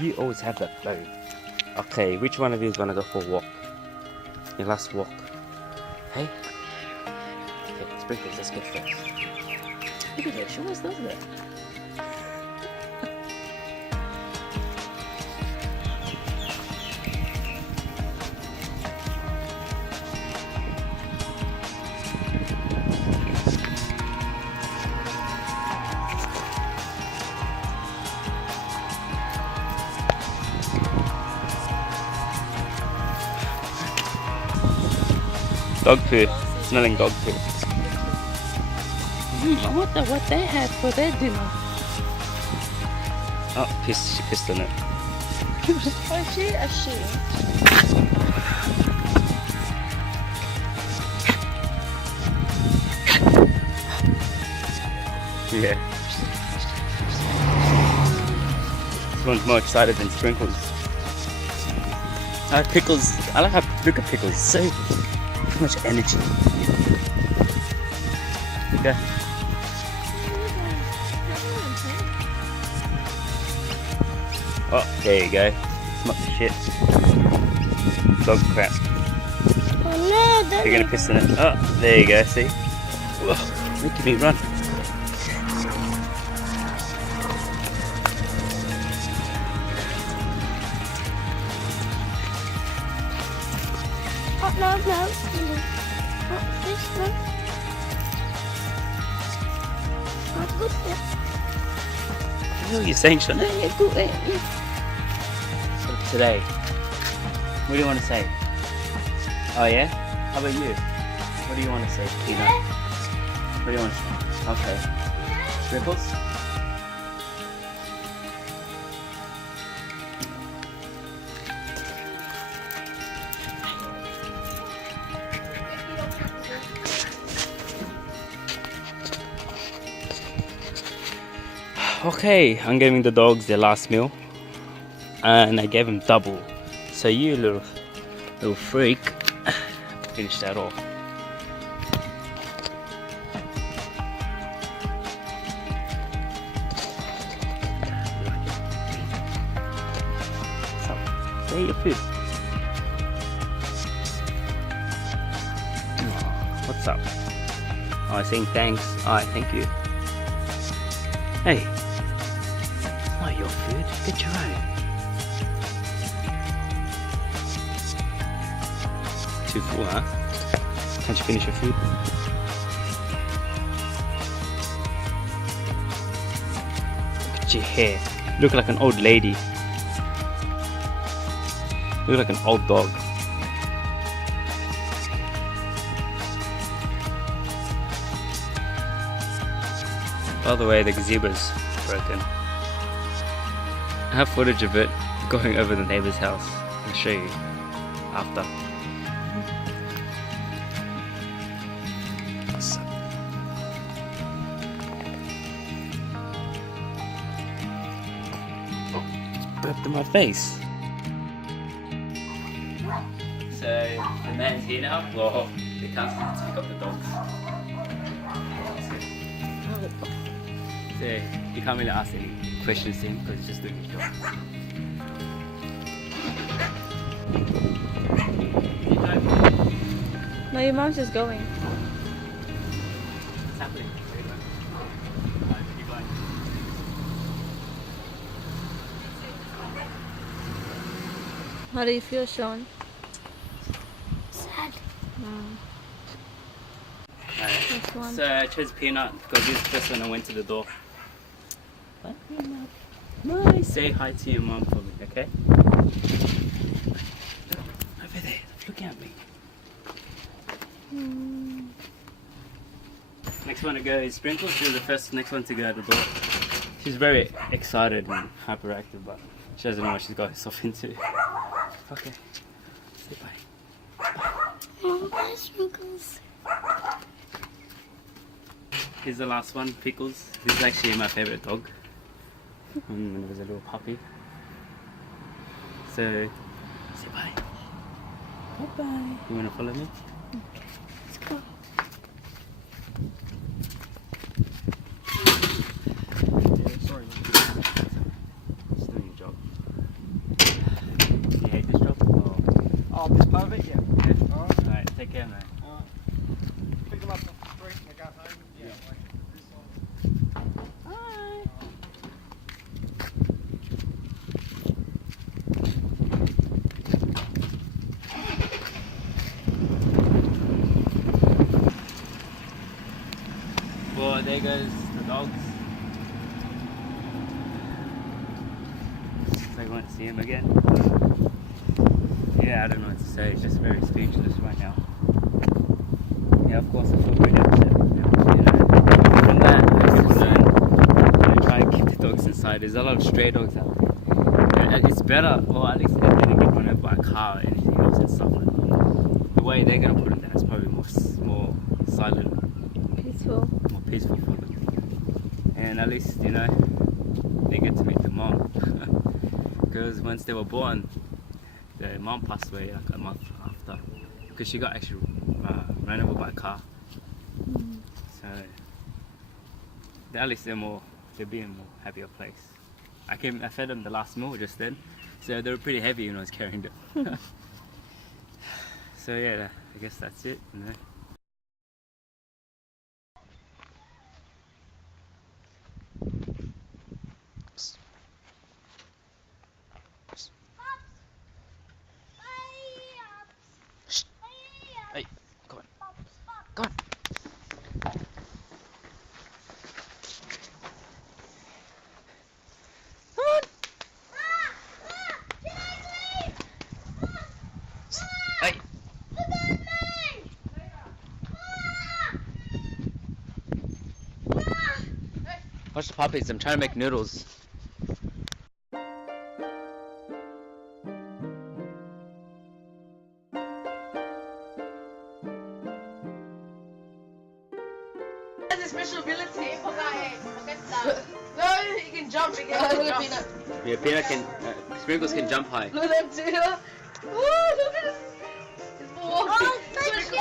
You always have that flow. Okay, which one of you is gonna go for a walk? Your last walk. Hey? Okay, Sprinkles, let's go first. Look at that, she always does that. Dog poo. Smelling dog poo. I wonder what they had for their dinner. Oh, she pissed on it. Oh, she a she. Yeah. This one's more excited than Sprinkles. I like Pickles. I like how look at Pickles. So much energy. Okay. Oh, there you go. Not the shit. Dog crap. Oh no, You're gonna piss in it. Oh, there you go. See? Whoa, making me run. Oh no, no. Oh, this one. Not good. What the hell are you saying, Shana? Yeah, good. So today, what do you want to say? Oh yeah? How about you? What do you want to say, Peanut? What do you want to say? Okay. Sprinkles? Okay, I'm giving the dogs their last meal. And I gave them double. So you little freak, finish that off. So, there your food. Oh, what's up? Oh, I'm saying thanks. Alright, thank you. Hey, it's not your food. Get your own. Too full, huh? Can't you finish your food? Look at your hair. You look like an old lady. You look like an old dog. By the way, the gazebo's broken. I have footage of it going over the neighbor's house. I'll show you after. Burped in my face. So the man's here now. Well, they can't pick up the dogs. So you can't really ask any questions to him because he's just doing his job. No, your mom's just going. What's happening? How do you feel, Sean? Sad. This one. So I chose Peanut because he's the first one I went to the door. What? Peanut? No, say hi to your mom for me, okay? Look, over there, looking at me. Next one to go is Sprinkles. She's the next one to go out the door. She's very excited and hyperactive, but she doesn't know what she's got herself into. Okay, say bye. Oh, bye, Sprinkles. Here's the last one, Pickles. This is actually my favorite dog. When it was a little puppy. So, say bye. Bye-bye. You wanna follow me? Let's go. Sorry, man. Just doing your job. Oh, this perfect, yeah. Yeah? Alright. Alright, take care, man. Pick them up off the street and they go home. Yeah. Like this one. Hi. Well, there goes the dogs. So I won't see him again. Yeah, I don't know what to say. It's just very speechless right now. Yeah, of course I feel pretty upset. You know, from that, I can learn. Try and keep the dogs inside. There's a lot of stray dogs out there. Yeah, it's better, or at least they didn't get run over by a car or anything else and stuff like that. The way they're gonna put them there is probably more silent, Peaceful. more peaceful for them. And at least, you know, they get to meet the mom. Because once they were born, the mom passed away like a month after. Because she got actually ran over by a car. So, at least they'll be in a more happier place. I fed them the last meal just then. So they were pretty heavy when I was carrying them. So yeah, I guess that's it, you know. Hey, come on. Come on. Hey. Watch the puppies, I'm trying to make noodles. Has a special ability. No, he can jump. He can jump. Yeah, Peanut can, Sprinkles can jump high. Look at them two. Oh, look at this. It's walking. Oh, so cute! This year,